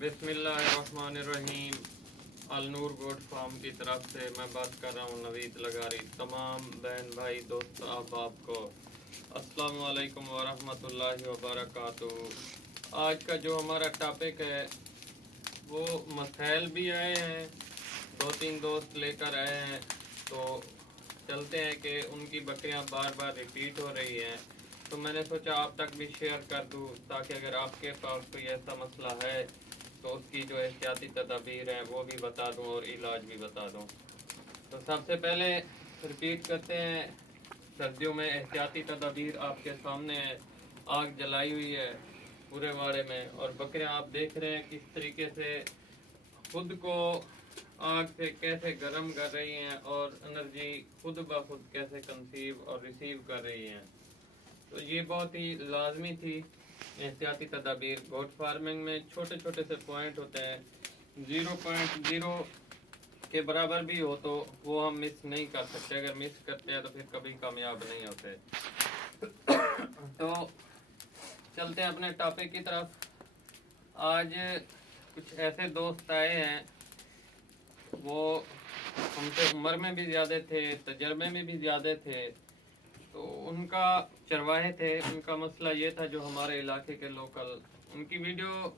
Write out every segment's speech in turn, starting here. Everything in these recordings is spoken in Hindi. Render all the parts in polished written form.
बिस्मिल्लाहिर्रहमानिर्रहीम। अलनूर गोट फार्म की तरफ से मैं बात कर रहा हूँ नवीद लगारी। तमाम बहन भाई दोस्त अहबाब को अस्सलाम वालेकुम वरहमतुल्लाहि वबरकातुहू। आज का जो हमारा टॉपिक है वो मसाइल भी आए हैं, दो तीन दोस्त लेकर आए हैं, तो चलते हैं कि उनकी बकरियां बार बार रिपीट हो रही हैं, तो मैंने सोचा आप तक भी शेयर कर दूं ताकि अगर आपके पास कोई ऐसा मसला है तो उसकी जो एहतियाती तदाबीर हैं वो भी बता दूं और इलाज भी बता दूं। तो सबसे पहले रिपीट करते हैं, सर्दियों में एहतियाती तदाबीर आपके सामने है। आग जलाई हुई है पूरे वाड़े में और बकरियां आप देख रहे हैं किस तरीके से खुद को आग से कैसे गर्म कर रही हैं और एनर्जी खुद ब खुद कैसे कंसीव और रिसीव कर रही हैं। तो ये बहुत ही लाजमी थी एहतियाती तदाबीर। गोट फार्मिंग में छोटे छोटे से पॉइंट होते हैं, 0.0 के बराबर भी हो तो वो हम मिस नहीं कर सकते। अगर मिस करते हैं तो फिर कभी कामयाब नहीं होते। तो चलते हैं अपने टॉपिक की तरफ। आज कुछ ऐसे दोस्त आए हैं, वो हमसे उम्र में भी ज़्यादा थे, तजर्बे में भी ज़्यादा थे। तो उनका चरवाहे थे, उनका मसला ये था जो हमारे इलाके के लोकल, उनकी वीडियो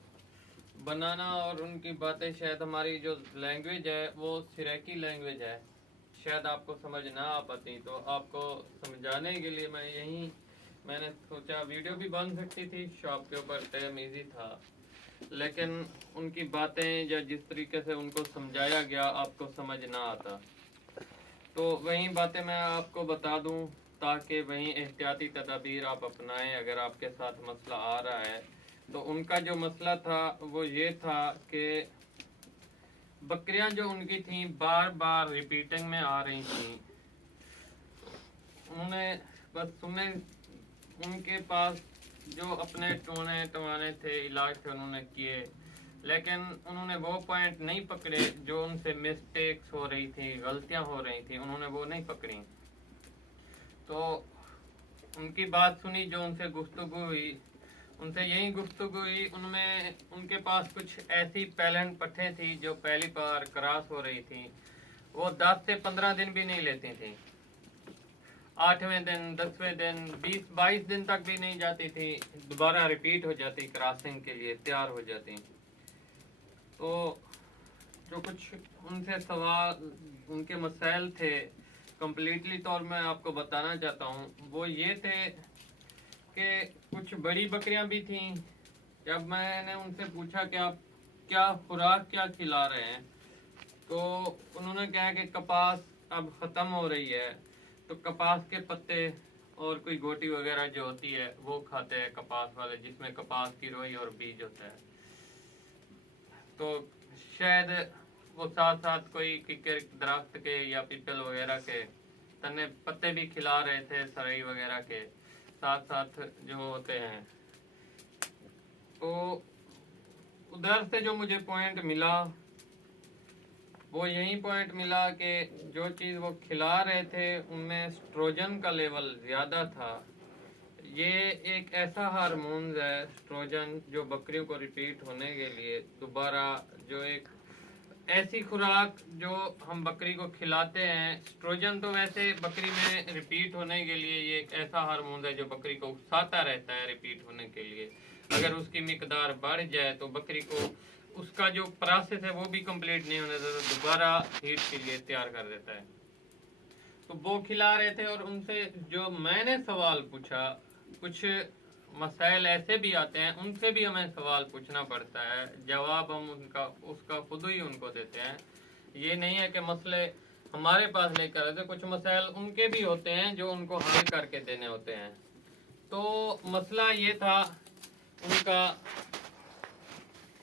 बनाना और उनकी बातें शायद हमारी जो लैंग्वेज है वो सिरैकी लैंग्वेज है, शायद आपको समझ ना आ पाती। तो आपको समझाने के लिए मैंने सोचा वीडियो भी बन सकती थी, शॉप के ऊपर टाइम ईजी था, लेकिन उनकी बातें या जिस तरीके से उनको समझाया गया आपको समझ ना आता। तो वही बातें मैं आपको बता दूं ताकि वही एहतियाती तदाबीर आप अपनाएं अगर आपके साथ मसला आ रहा है। तो उनका जो मसला था वो ये था कि बकरियां जो उनकी थी बार बार रिपीटिंग में आ रही थी। उन्होंने बस उनके पास जो अपने टोने टवाने थे, इलाज थे उन्होंने किए, लेकिन उन्होंने वो पॉइंट नहीं पकड़े जो उनसे मिस्टेक्स हो रही थी, गलतियां हो रही थी, उन्होंने वो नहीं पकड़ी। तो उनकी बात सुनी, जो उनसे गुफ्तगू हुई, उनसे यही गुफ्तगू हुई। उनमें उनके पास कुछ ऐसी पैलेंट पट्ठे थी जो पहली बार क्रॉस हो रही थी, वो 10 से 15 दिन भी नहीं लेती थी, 8वें दिन 10वें दिन 20-22 दिन तक भी नहीं जाती थी, दोबारा रिपीट हो जाती, क्रॉसिंग के लिए तैयार हो जाती। तो जो कुछ उनसे सवाल, उनके मसाइल थे, कंप्लीटली तौर में आपको बताना चाहता हूँ। वो ये थे कि कुछ बड़ी बकरियां भी थीं। जब मैंने उनसे पूछा कि आप क्या खुराक क्या खिला रहे हैं, तो उन्होंने कहा कि कपास अब ख़त्म हो रही है, तो कपास के पत्ते और कोई गोटी वगैरह जो होती है वो खाते हैं कपास वाले, जिसमें कपास की रोई और बीज होता है। तो शायद वो साथ साथ कोई किकर दरख्त के या पीपल वगैरह के तने पत्ते भी खिला रहे थे, सरई वगैरह के साथ साथ जो होते हैं। तो उधर से जो मुझे पॉइंट मिला वो यही पॉइंट मिला कि जो चीज़ वो खिला रहे थे उनमें एस्ट्रोजन का लेवल ज़्यादा था। ये एक ऐसा हार्मोन है एस्ट्रोजन जो बकरियों को रिपीट होने के लिए दोबारा, जो एक ऐसी खुराक जो हम बकरी को खिलाते हैं। एस्ट्रोजन तो वैसे बकरी में रिपीट होने के लिए ये एक ऐसा हार्मोन है जो बकरी को उकसाता रहता है रिपीट होने के लिए। अगर उसकी मिकदार बढ़ जाए तो बकरी को उसका जो प्रोसेस है वो भी कंप्लीट नहीं होने देता, दोबारा हीट के लिए तैयार कर देता है। तो वो खिला रहे थे और उनसे जो मैंने सवाल पूछा, कुछ मसाइल ऐसे भी आते हैं उनसे भी हमें सवाल पूछना पड़ता है, जवाब हम उसका खुद ही उनको देते हैं। ये नहीं है कि मसले हमारे पास लेकर आते, कुछ मसाइल उनके भी होते हैं जो उनको हल करके देने होते हैं। तो मसला ये था उनका,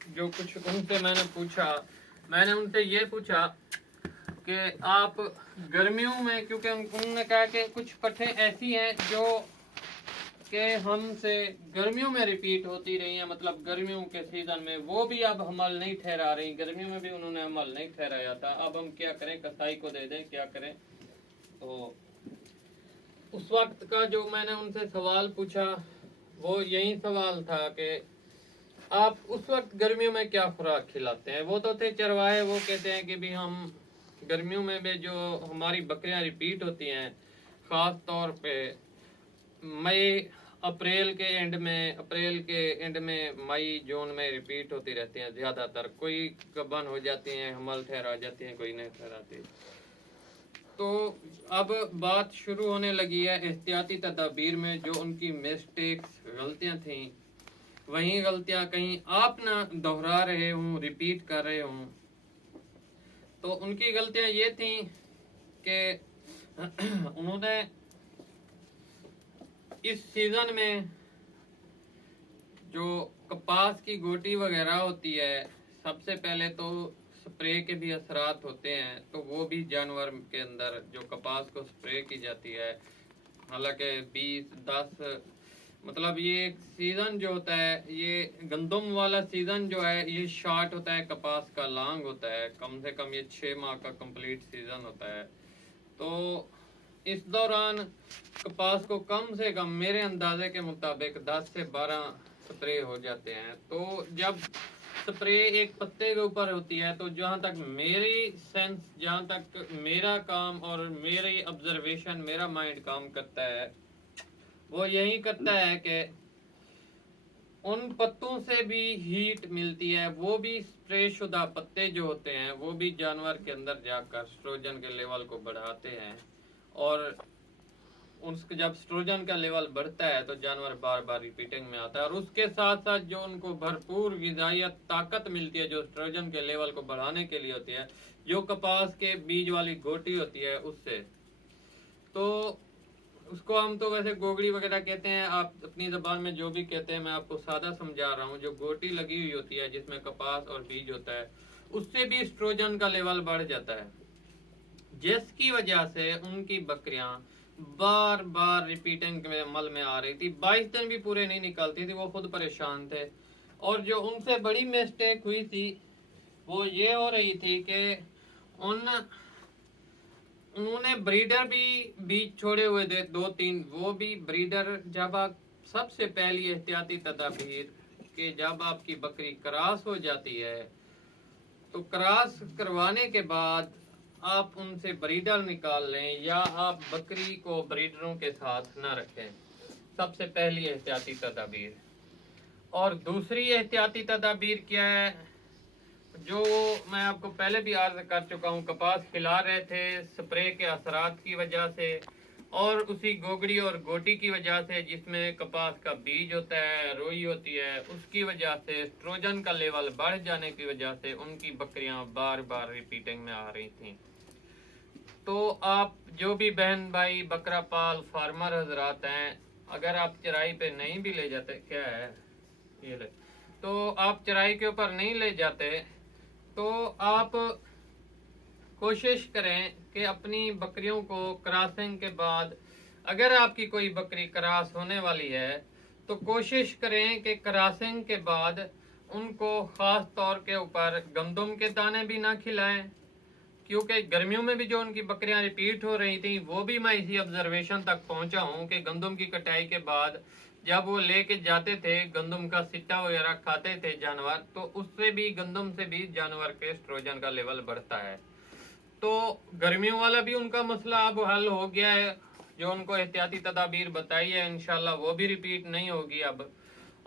जो कुछ उनसे मैंने उनसे ये पूछा कि आप गर्मियों में, क्योंकि उन्होंने कहा कि कुछ पट्ठे ऐसी हैं जो कि हमसे गर्मियों में रिपीट होती रही हैं, मतलब गर्मियों के सीजन में वो भी अब हमल नहीं ठहरा रही, गर्मियों में भी उन्होंने हमल नहीं ठहराया था। अब हम क्या करें, कसाई को दे दें, क्या करें? तो उस वक्त का जो मैंने उनसे सवाल पूछा वो यही सवाल था कि आप उस वक्त गर्मियों में क्या खुराक खिलाते हैं? वो तो थे चरवाहे, वो कहते हैं कि भी हम गर्मियों में भी जो हमारी बकरियां रिपीट होती हैं, ख़ास तौर पे मई अप्रैल के एंड में मई जून में रिपीट होती रहती हैं ज़्यादातर। कोई कबन हो जाती हैं, हमल ठहरा जाती हैं, कोई नहीं ठहराती। तो अब बात शुरू होने लगी है एहतियाती तदाबीर में। जो उनकी मिस्टेक्स, गलतियां थी, वही गलतियां कहीं आप ना दोहरा रहे हूँ, रिपीट कर रहे हूँ। तो उनकी गलतियां ये थी कि उन्होंने इस सीजन में जो कपास की गोटी वगैरह होती है, सबसे पहले तो स्प्रे के भी असरात होते हैं, तो वो भी जानवर के अंदर जो कपास को स्प्रे की जाती है। हालांकि 20-10 मतलब ये एक सीजन जो होता है, ये गंदम वाला सीजन जो है, ये शॉर्ट होता है, कपास का लॉन्ग होता है। कम से कम ये 6 माह का कंप्लीट सीजन होता है। तो इस दौरान कपास को कम से कम मेरे अंदाजे के मुताबिक 10 से 12 स्प्रे हो जाते हैं। तो जब स्प्रे एक पत्ते के ऊपर होती है, तो जहाँ तक मेरी सेंस, जहाँ तक मेरा काम और मेरी ऑब्जर्वेशन, मेरा माइंड काम करता है, वो यही करता है कि उन पत्तों से भी हीट मिलती है। वो भी स्प्रे शुदा पत्ते जो होते हैं, वो भी जानवर के अंदर जाकर स्ट्रोजन के लेवल को बढ़ाते हैं। और उसके जब स्ट्रोजन का लेवल बढ़ता है तो जानवर बार बार रिपीटिंग में आता है। और उसके साथ साथ जो उनको भरपूर ग़िज़ाइयत ताकत मिलती है, जो स्ट्रोजन के लेवल को बढ़ाने के लिए होती है, जो कपास के बीज वाली गोटी होती है उससे। तो उसको हम तो वैसे गोगड़ी वगैरह कहते हैं, आप अपनी ज़बान में जो भी कहते हैं, मैं आपको सादा समझा रहा हूँ। जो गोटी लगी हुई होती है जिसमें कपास और बीज होता है, उससे भी स्ट्रोजन का लेवल बढ़ जाता है, जिसकी वजह से उनकी बकरियां बार बार रिपीटिंग में अमल में आ रही थी। 22 दिन भी पूरे नहीं निकालती थी, वो खुद परेशान थे। और जो उनसे बड़ी मिस्टेक हुई थी वो ये हो रही थी कि उन्होंने ब्रीडर भी बीच छोड़े हुए थे 2-3। वो भी ब्रीडर, जब आप सबसे पहली एहतियाती तदाबीर कि जब आपकी बकरी क्रॉस हो जाती है, तो क्रॉस करवाने के बाद आप उनसे ब्रीडर निकाल लें, या आप बकरी को ब्रीडरों के साथ न रखें। सबसे पहली एहतियाती तदाबीर। और दूसरी एहतियाती तदाबीर क्या है, जो मैं आपको पहले भी अर्ज कर चुका हूँ। कपास खिला रहे थे स्प्रे के असरात की वजह से, और उसी गोगड़ी और गोटी की वजह से, जिसमें कपास का बीज होता है, रोई होती है, उसकी वजह से स्ट्रोजन का लेवल बढ़ जाने की वजह से उनकी बकरियां बार बार रिपीटिंग में आ रही थी। तो आप जो भी बहन भाई बकरा पाल फार्मर हजरात हैं, अगर आप चराई पे नहीं भी ले जाते, क्या है ये ले, तो आप चराई के ऊपर नहीं ले जाते, तो आप कोशिश करें कि अपनी बकरियों को क्रॉसिंग के बाद, अगर आपकी कोई बकरी क्रॉस होने वाली है, तो कोशिश करें कि क्रॉसिंग के बाद उनको ख़ास तौर के ऊपर गंदम के दाने भी ना खिलाएं। क्योंकि गर्मियों में भी जो उनकी बकरियां रिपीट हो रही थी, वो भी मैं इसी ऑब्जर्वेशन तक पहुंचा हूं कि गंदम की कटाई के बाद जब वो लेके जाते थे, गंदम का सिट्टा वगैरह खाते थे जानवर, तो उससे भी, गंदम से भी जानवर के स्ट्रोजन का लेवल बढ़ता है। तो गर्मियों वाला भी उनका मसला अब हल हो गया है। जो उनको एहतियाती तदाबीर बताई है, इंशाल्लाह वो भी रिपीट नहीं होगी अब।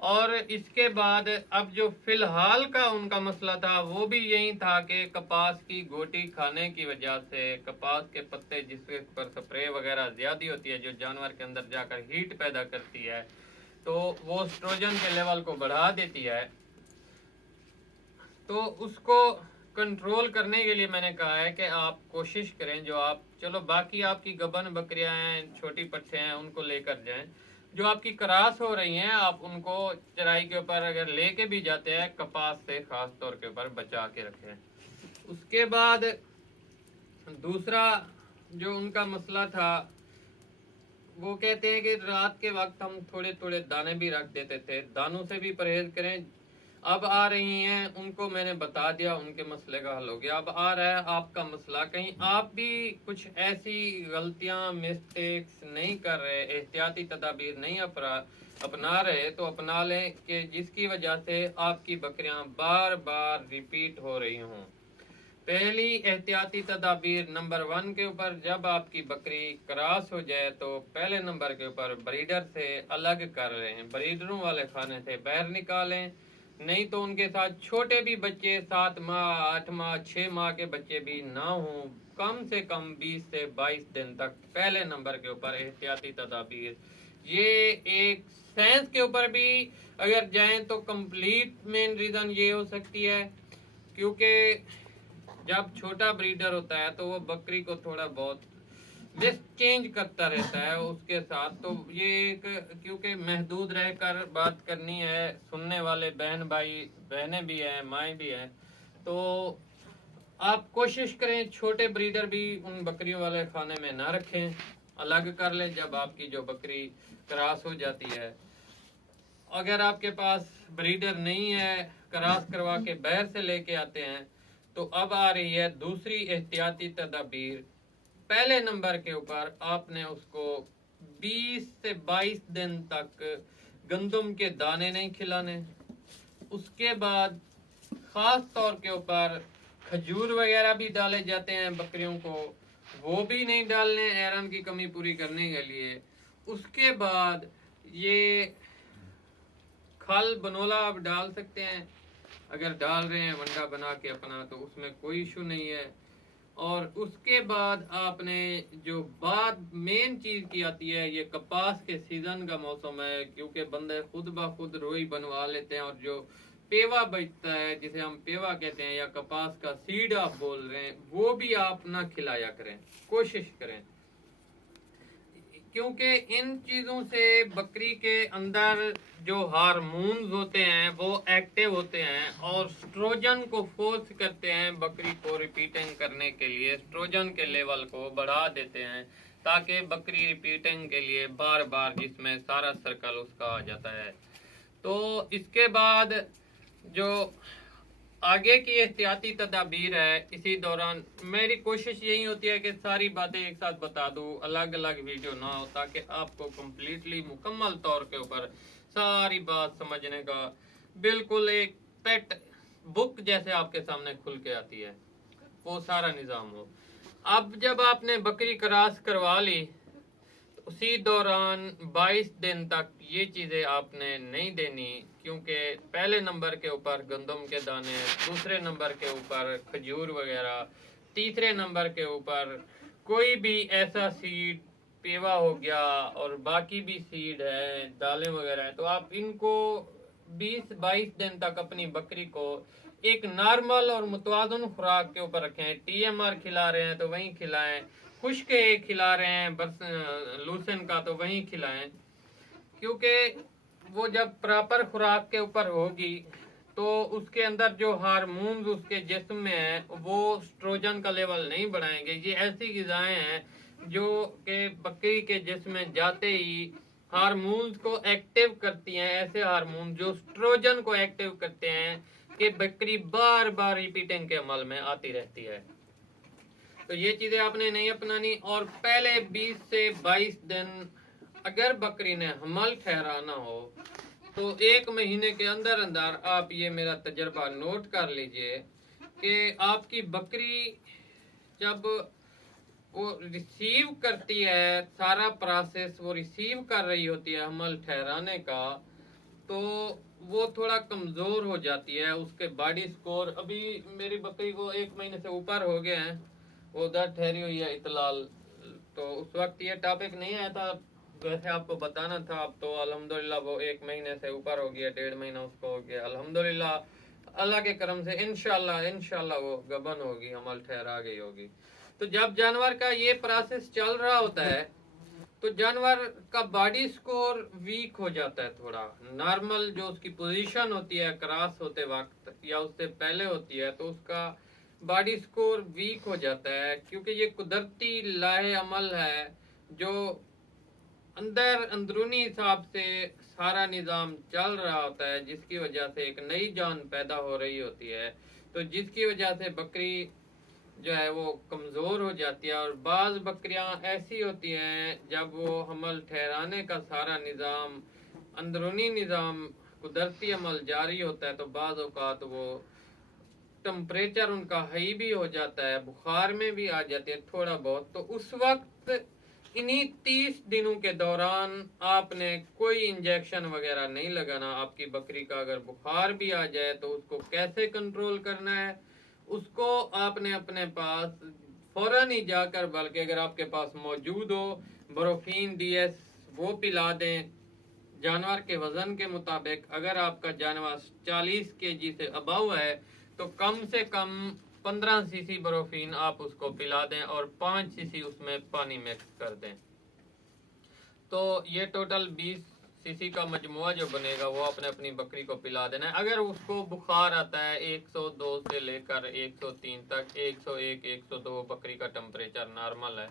और इसके बाद अब जो फिलहाल का उनका मसला था, वो भी यही था कि कपास की गोटी खाने की वजह से, कपास के पत्ते जिसके पर स्प्रे वगैरह ज्यादा होती है, जो जानवर के अंदर जाकर हीट पैदा करती है, तो वो स्ट्रोजन के लेवल को बढ़ा देती है। तो उसको कंट्रोल करने के लिए मैंने कहा है कि आप कोशिश करें, जो आप, चलो बाकी आपकी गबन बकरियां हैं, छोटी पट्टे हैं, उनको लेकर जाएं। जो आपकी क्रॉस हो रही हैं, आप उनको चराई के ऊपर अगर लेके भी जाते हैं, कपास से खास तौर के ऊपर बचा के रखें। उसके बाद दूसरा जो उनका मसला था, वो कहते हैं कि रात के वक्त हम थोड़े थोड़े दाने भी रख देते थे। दानों से भी परहेज करें। अब आ रही हैं, उनको मैंने बता दिया, उनके मसले का हल हो गया। अब आ रहा है आपका मसला, कहीं आप भी कुछ ऐसी गलतियां, मिस्टेक्स नहीं कर रहे, एहतियाती तदाबीर नहीं अपना रहे तो अपना लें कि जिसकी वजह से आपकी बकरियां बार बार रिपीट हो रही हों। पहली एहतियाती तदाबीर नंबर 1 के ऊपर, जब आपकी बकरी क्रॉस हो जाए तो पहले नंबर के ऊपर ब्रीडर से अलग कर लें, ब्रीडरों वाले खाने से बाहर निकालें। नहीं तो उनके साथ छोटे भी बच्चे 7 माह 8 माह 6 माह के बच्चे भी ना हों, कम से कम 20 से 22 दिन तक पहले नंबर के ऊपर एहतियाती तदाबीर। ये एक साइंस के ऊपर भी अगर जाएं तो कंप्लीट मेन रीजन ये हो सकती है क्योंकि जब छोटा ब्रीडर होता है तो वो बकरी को थोड़ा बहुत चेंज करता रहता है उसके साथ। तो ये एक क्योंकि महदूद रहकर बात करनी है, सुनने वाले बहन भाई बहनें भी हैं, माएँ भी हैं, तो आप कोशिश करें छोटे ब्रीडर भी उन बकरियों वाले खाने में ना रखें, अलग कर लें जब आपकी जो बकरी क्रॉस हो जाती है। अगर आपके पास ब्रीडर नहीं है, क्रॉस करवा के बाहर से लेके आते हैं, तो अब आ रही है दूसरी एहतियाती तदाबीर। पहले नंबर के ऊपर आपने उसको 20 से 22 दिन तक गंदम के दाने नहीं खिलाने। उसके बाद खास तौर के ऊपर खजूर वगैरह भी डाले जाते हैं बकरियों को, वो भी नहीं डालने आयरन की कमी पूरी करने के लिए। उसके बाद ये खल बनोला आप डाल सकते हैं, अगर डाल रहे हैं वंडा बना के अपना तो उसमें कोई इशू नहीं है। और उसके बाद आपने जो बात मेन चीज की आती है, ये कपास के सीजन का मौसम है क्योंकि बंदे खुद ब खुद रोई बनवा लेते हैं और जो पेवा बचता है जिसे हम पेवा कहते हैं या कपास का सीड आप बोल रहे हैं, वो भी आप ना खिलाया करें, कोशिश करें, क्योंकि इन चीजों से बकरी के अंदर जो हार्मोन्स होते हैं वो एक्टिव होते हैं और स्ट्रोजन को फोर्स करते हैं बकरी को रिपीटिंग करने के लिए, स्ट्रोजन के लेवल को बढ़ा देते हैं ताकि बकरी रिपीटिंग के लिए बार बार जिसमें सारा सर्कल उसका आ जाता है। तो इसके बाद जो आगे की एहतियाती तदाबीर है, इसी दौरान मेरी कोशिश यही होती है कि सारी बातें एक साथ बता दूं, अलग अलग वीडियो ना हो, ताकि आपको कम्प्लीटली मुकम्मल तौर के ऊपर सारी बात समझने का बिल्कुल एक पेट बुक जैसे आपके सामने खुल के आती है, वो सारा निज़ाम हो। अब जब आपने बकरी क्रॉस करवा ली, उसी दौरान 22 दिन तक ये चीज़ें आपने नहीं देनी, क्योंकि पहले नंबर के ऊपर गंदम के दाने, दूसरे नंबर के ऊपर खजूर वगैरह, तीसरे नंबर के ऊपर कोई भी ऐसा सीड पेवा हो गया और बाकी भी सीड है, दालें वगैरह है, तो आप इनको 20-22 दिन तक अपनी बकरी को एक नॉर्मल और मुतवाज़न खुराक के ऊपर रखें। TMR खिला रहे हैं तो वहीं खिलाएं, खुश्क खिला रहे हैं बस लूसेंट का तो वहीं खिलाएं, क्योंकि वो जब प्रॉपर खुराक के ऊपर होगी तो उसके अंदर जो हार्मोन्स उसके जिस्म में है वो स्ट्रोजन का लेवल नहीं बढ़ाएंगे। ये ऐसी ग़िज़ाएं हैं जो कि बकरी के जिस्म में जाते ही हार्मोन्स को एक्टिव करती हैं, ऐसे हार्मोन जो स्ट्रोजन को एक्टिव करते हैं कि बकरी बार बार रिपीटिंग के अमल में आती रहती है। तो ये चीज़ें आपने नहीं अपनानी। और पहले 20 से 22 दिन अगर बकरी ने हमल ठहराना हो तो 1 महीने के अंदर अंदर आप ये मेरा तजर्बा नोट कर लीजिए कि आपकी बकरी जब वो रिसीव करती है, सारा प्रोसेस वो रिसीव कर रही होती है हमल ठहराने का, तो वो थोड़ा कमज़ोर हो जाती है। उसके बॉडी स्कोर अभी मेरी बकरी को 1 महीने से ऊपर हो गए हैं, वो उधर ठहरी हुई है इतलाल, तो उस वक्त ये टॉपिक नहीं आया था, वैसे आपको बताना था। अब तो अल्हम्दुलिल्लाह वो 1 महीने से ऊपर हो गया, 1.5 महीना उसको हो गया अल्हम्दुलिल्लाह। अल्लाह के करम से इंशाल्लाह वो गबन होगी, हमल ठहरा गई होगी। तो जब जानवर का ये प्रोसेस चल रहा होता है तो जानवर का बॉडी स्कोर वीक हो जाता है, थोड़ा नॉर्मल जो उसकी पोजीशन होती है क्रॉस होते वक्त या उससे पहले होती है, तो उसका बॉडी स्कोर वीक हो जाता है, क्योंकि ये कुदरती लाहे अमल है जो अंदर अंदरूनी हिसाब से सारा निज़ाम चल रहा होता है, जिसकी वजह से एक नई जान पैदा हो रही होती है, तो जिसकी वजह से बकरी जो है वो कमज़ोर हो जाती है। और बाज़ बकरियां ऐसी होती हैं जब वो हमल ठहराने का सारा निज़ाम अंदरूनी निज़ाम कुदरती अमल जारी होता है तो बाज़ औक़ात वो टेम्परेचर उनका हाई भी हो जाता है, बुखार में भी आ जाती है थोड़ा बहुत। तो उस वक्त इन्हीं 30 दिनों के दौरान आपने कोई इंजेक्शन वगैरह नहीं लगाना। आपकी बकरी का अगर बुखार भी आ जाए तो उसको कैसे कंट्रोल करना है, उसको आपने अपने पास फौरन ही जाकर, बल्कि अगर आपके पास मौजूद हो ब्रोफीन डीएस, वो पिला दें जानवर के वजन के मुताबिक। अगर आपका जानवर 40 केजी से अबव है तो कम से कम 15 सीसी ब्रोफीन आप उसको पिला दें और 5 सीसी उसमें पानी मिक्स कर दें। तो ये टोटल 20 सीसी का मजमुआ जो बनेगा वो आपने अपनी बकरी को पिला देना है। अगर उसको बुखार आता है 102 से लेकर 103 तक, 101 102 बकरी का टेम्परेचर नॉर्मल है।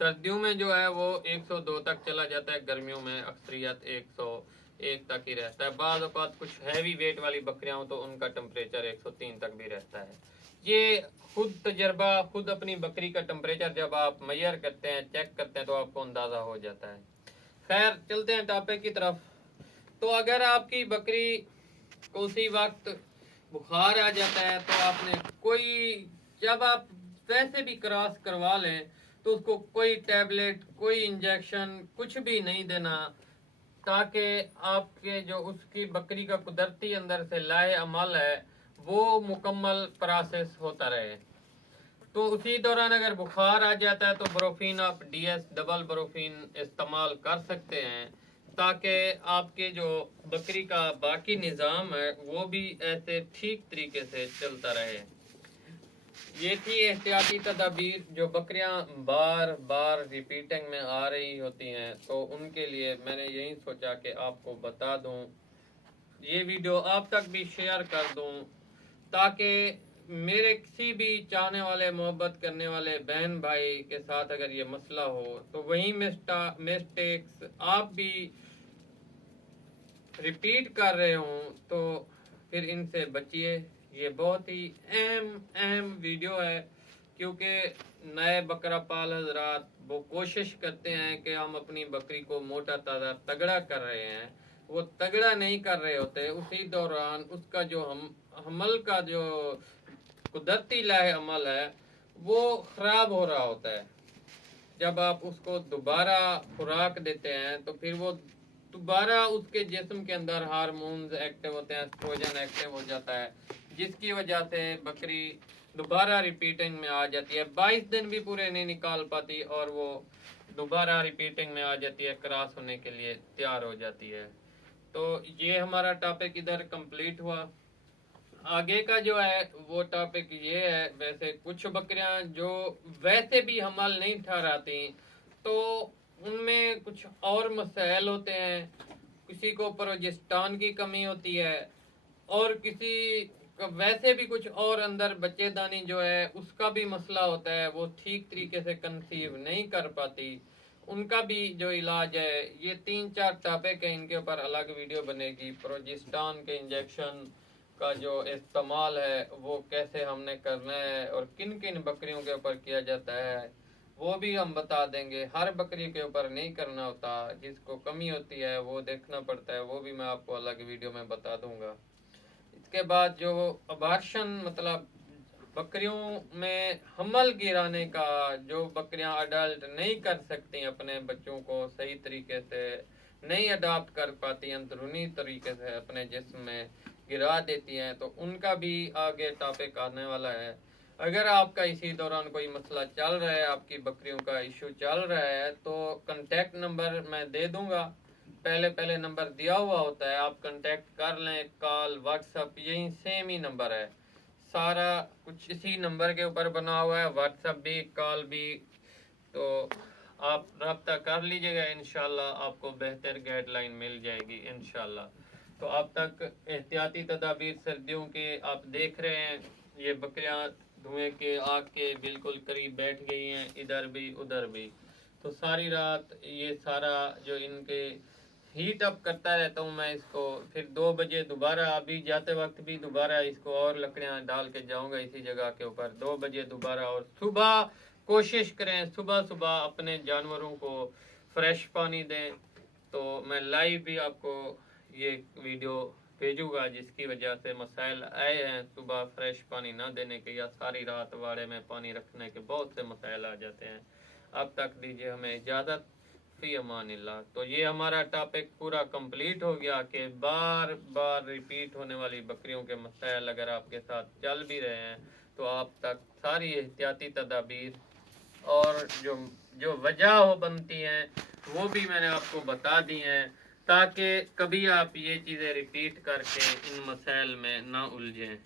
सर्दियों में जो है वो 102 तक चला जाता है, गर्मियों में अक्सरियत 101 तक ही रहता है। बाद औक़ात कुछ हैवी वेट वाली बकरियां हो तो उनका टेम्परेचर 103 तक भी रहता है। ये खुद तजर्बा, खुद अपनी बकरी का टेम्परेचर जब आप मेजर करते हैं, चेक करते हैं तो आपको अंदाज़ा हो जाता है। खैर चलते हैं टॉपिक की तरफ। तो अगर आपकी बकरी को उसी वक्त बुखार आ जाता है तो आपने कोई, जब आप वैसे भी क्रॉस करवा लें तो उसको कोई टैबलेट, कोई इंजेक्शन, कुछ भी नहीं देना, ताकि आपके जो उसकी बकरी का कुदरती अंदर से लाए अमल है वो मुकम्मल प्रोसेस होता रहे। तो उसी दौरान अगर बुखार आ जाता है तो ब्रोफीन आप डीएस डबल ब्रोफीन इस्तेमाल कर सकते हैं, ताकि आपके जो बकरी का बाकी निज़ाम है वो भी ऐसे ठीक तरीके से चलता रहे। ये थी एहतियाती तदाबीर जो बकरियां बार बार रिपीटिंग में आ रही होती हैं, तो उनके लिए मैंने यही सोचा कि आपको बता दूं, ये वीडियो आप तक भी शेयर कर दूं, ताकि मेरे किसी भी चाहने वाले, मोहब्बत करने वाले बहन भाई के साथ अगर ये मसला हो तो वही मिस्टेक्स आप भी रिपीट कर रहे हों तो फिर इनसे बचिए। ये बहुत ही अहम वीडियो है, क्योंकि नए बकरा पाल हजरात वो कोशिश करते हैं कि हम अपनी बकरी को मोटा ताज़ा तगड़ा कर रहे हैं, वो तगड़ा नहीं कर रहे होते। उसी दौरान उसका जो हमल का जो कुदरती लाहे अमल है वो ख़राब हो रहा होता है। जब आप उसको दोबारा खुराक देते हैं तो फिर वो दोबारा उसके जिस्म के अंदर हार्मोन्स एक्टिव होते हैं, एस्ट्रोजन एक्टिव हो जाता है, जिसकी वजह से बकरी दोबारा रिपीटिंग में आ जाती है। 22 दिन भी पूरे नहीं निकाल पाती और वो दोबारा रिपीटिंग में आ जाती है, क्रॉस होने के लिए तैयार हो जाती है। तो ये हमारा टॉपिक इधर कंप्लीट हुआ। आगे का जो है वो टॉपिक ये है, वैसे कुछ बकरियां जो वैसे भी हमल नहीं ठहराती तो उनमें कुछ और मसाइल होते हैं। किसी को प्रोजेस्टेरॉन की कमी होती है और किसी का वैसे भी कुछ और अंदर बच्चेदानी जो है उसका भी मसला होता है, वो ठीक तरीके से कंसीव नहीं कर पाती, उनका भी जो इलाज है। ये 3-4 टॉपिक है, इनके ऊपर अलग वीडियो बनेगी। प्रोजेस्टेरॉन के इंजेक्शन का जो इस्तेमाल है वो कैसे हमने करना है और किन किन बकरियों के ऊपर किया जाता है वो भी हम बता देंगे। हर बकरी के ऊपर नहीं करना होता, जिसको कमी होती है वो देखना पड़ता है, वो भी मैं आपको अलग वीडियो में बता दूंगा। इसके बाद जो अबार्शन, मतलब बकरियों में हमल गिराने का, जो बकरियां अडल्ट नहीं कर सकती, अपने बच्चों को सही तरीके से नहीं अडॉप्ट कर पाती, अंदरूनी तरीके से अपने जिस्म में गिरा देती हैं, तो उनका भी आगे टॉपिक आने वाला है। अगर आपका इसी दौरान कोई मसला चल रहा है, आपकी बकरियों का इशू चल रहा है, तो कांटेक्ट नंबर मैं दे दूंगा, पहले नंबर दिया हुआ होता है, आप कांटेक्ट कर लें। कॉल, व्हाट्सअप, यही सेम ही नंबर है, सारा कुछ इसी नंबर के ऊपर बना हुआ है, व्हाट्सअप भी, कॉल भी। तो आप रब्ता कर लीजिएगा, इंशाल्लाह आपको बेहतर गाइडलाइन मिल जाएगी इंशाल्लाह। तो अब तक एहतियाती तदाबीर सर्दियों के आप देख रहे हैं, ये बकरियां धुएं के आग के बिल्कुल करीब बैठ गई हैं, इधर भी उधर भी। तो सारी रात ये सारा जो इनके हीट अप करता रहता हूँ मैं इसको, फिर 2 बजे दोबारा, अभी जाते वक्त भी दोबारा इसको और लकड़ियाँ डाल के जाऊँगा इसी जगह के ऊपर, 2 बजे दोबारा। और सुबह कोशिश करें सुबह अपने जानवरों को फ्रेश पानी दें। तो मैं लाइव भी आपको ये वीडियो भेजूँगा जिसकी वजह से मसाइल आए हैं। सुबह फ्रेश पानी ना देने के या सारी रात वाड़े में पानी रखने के बहुत से मसाइल आ जाते हैं। अब तक दीजिए हमें इजाज़त, फी अमानिल्लाह। तो ये हमारा टॉपिक पूरा कंप्लीट हो गया कि बार बार रिपीट होने वाली बकरियों के मसाइल अगर आपके साथ चल भी रहे हैं तो आप तक सारी एहतियाती तदाबीर और जो वजह हो बनती हैं वो भी मैंने आपको बता दी हैं, ताकि कभी आप ये चीज़ें रिपीट करके इन मसाइल में ना उलझें।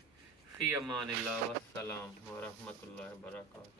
फ़ी अमानिल्लाह वस्सलाम व रहमतुल्लाहि व बरकातुहू।